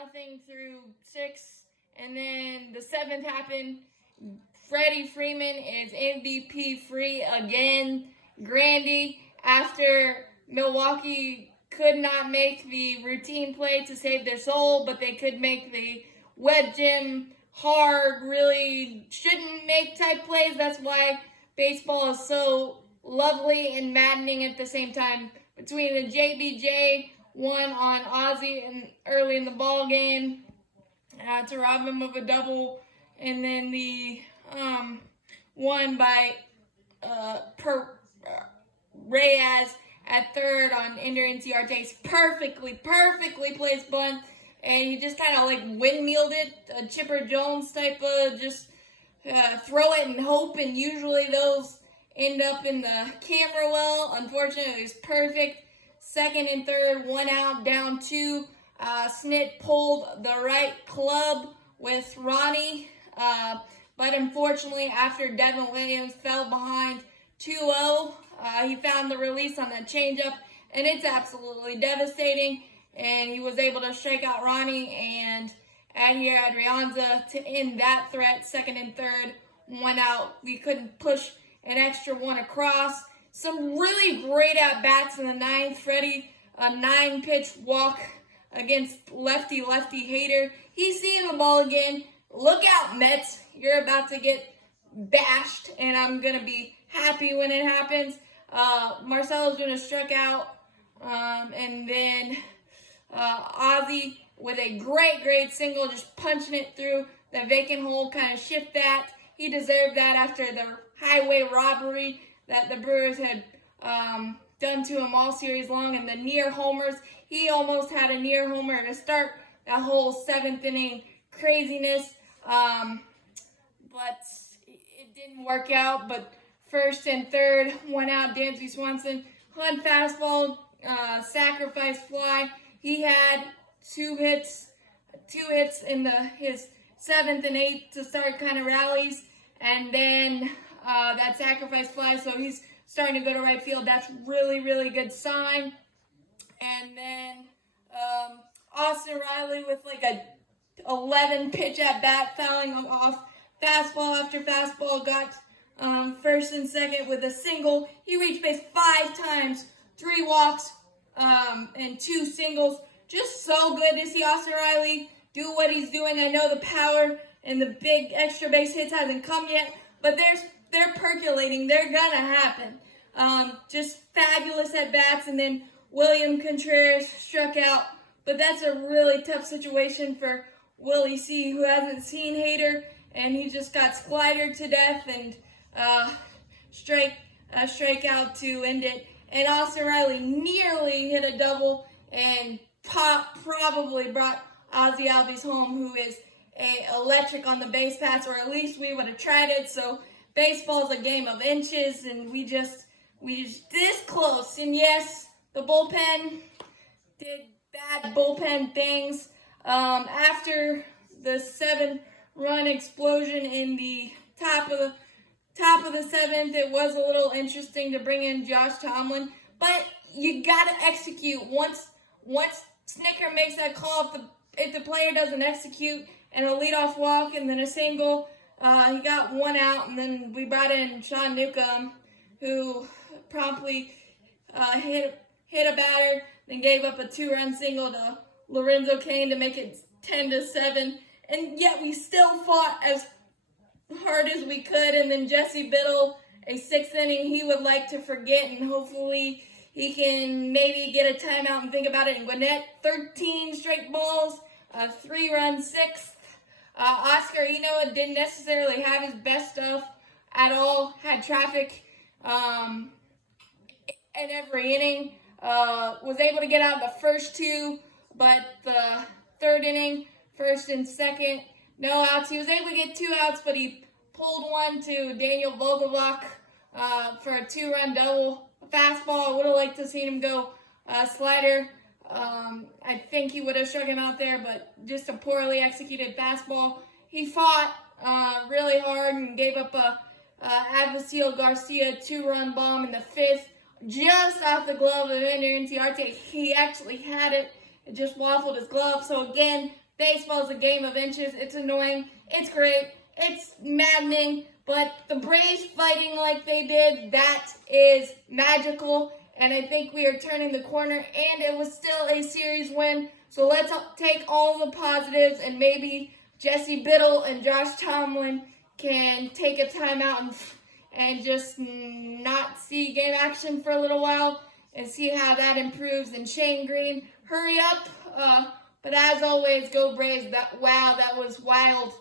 nothing through 6, and then the 7th happened. Freddie Freeman is MVP free again. Grandy, after Milwaukee could not make the routine play to save their soul, but they could make the wet gym hard, really shouldn't make type plays. That's why baseball is so lovely and maddening at the same time. Between the JBJ one on Ozzie and early in the ball game to rob him of a double, and then the one by Reyes at third on Ender Inciarte's perfectly placed bunt, and he just kind of like windmilled it, a Chipper Jones type of just throw it and hope, and usually those end up in the camera well. Unfortunately, it was perfect. Second and third, 1 out, down 2. Snit pulled the right club with Ronnie, but unfortunately, after Devin Williams fell behind 2-0, he found the release on that changeup, and it's absolutely devastating. And he was able to strike out Ronnie and Adhier Adrianza to end that threat. Second and third, 1 out. We couldn't push an extra one across. Some really great at-bats in the 9th. Freddie, a 9-pitch walk against lefty Hader. He's seeing the ball again. Look out, Mets. You're about to get bashed, and I'm going to be happy when it happens. Marcelo's going to strike out, and then Ozzie with a great single, just punching it through the vacant hole, kind of shift that. He deserved that after the highway robbery that the Brewers had done to him all series long, and the near homers. He almost had a near homer to start that whole 7th inning craziness, but it didn't work out. But first and third, 1 out, Dansby Swanson, Hunt fastball, sacrifice fly. He had two hits in his 7th and 8th to start kind of rallies, and then that sacrifice fly, so he's starting to go to right field. That's really good sign. And then Austin Riley with like a 11 pitch at bat, fouling off fastball after fastball, got first and second with a single. He reached base 5 times, 3 walks, and 2 singles. Just so good to see Austin Riley do what he's doing. I know the power and the big extra base hits hasn't come yet, but they're percolating. They're gonna happen. Just fabulous at bats, and then William Contreras struck out. But that's a really tough situation for Willie C, who hasn't seen Hader, and he just got slidered to death and strike out to end it. And Austin Riley nearly hit a double and probably brought Ozzie Albies home, who is electric on the base paths, or at least we would have tried it. So baseball's a game of inches, and we just this close. And yes, the bullpen did bad bullpen things. After the 7-run explosion in the top of the 7th, it was a little interesting to bring in Josh Tomlin, but you gotta execute. Once Snicker makes that call, if the player doesn't execute, and a leadoff walk and then a single, he got 1 out, and then we brought in Sean Newcomb, who promptly hit a batter, then gave up a 2-run single to Lorenzo Cain to make it 10-7, and yet we still fought as hard as we could. And then Jesse Biddle, a 6th inning he would like to forget, and hopefully he can maybe get a timeout and think about it. And Gwinnett, 13 straight balls, a 3-run 6th. Oscar Eno didn't necessarily have his best stuff at all, had traffic in every inning, was able to get out the first 2, but the 3rd inning, 1st and 2nd, no outs. He was able to get 2 outs, but he pulled one to Daniel Vogelbach for a 2-run double. Fastball, I would have liked to see him go slider. I think he would have struck him out there, but just a poorly executed fastball. He fought really hard and gave up a Advocil Garcia 2-run bomb in the 5th, just off the glove of Ender Inciarte. He actually had it. It just waffled his glove. So again, Baseball's a game of inches. It's annoying. It's great. It's maddening. But the Braves fighting like they did, that is magical. And I think we are turning the corner. And it was still a series win. So let's take all the positives, and maybe Jesse Biddle and Josh Tomlin can take a timeout and just not see game action for a little while and see how that improves. And Shane Green, hurry up. But as always, go Braves. That was wild.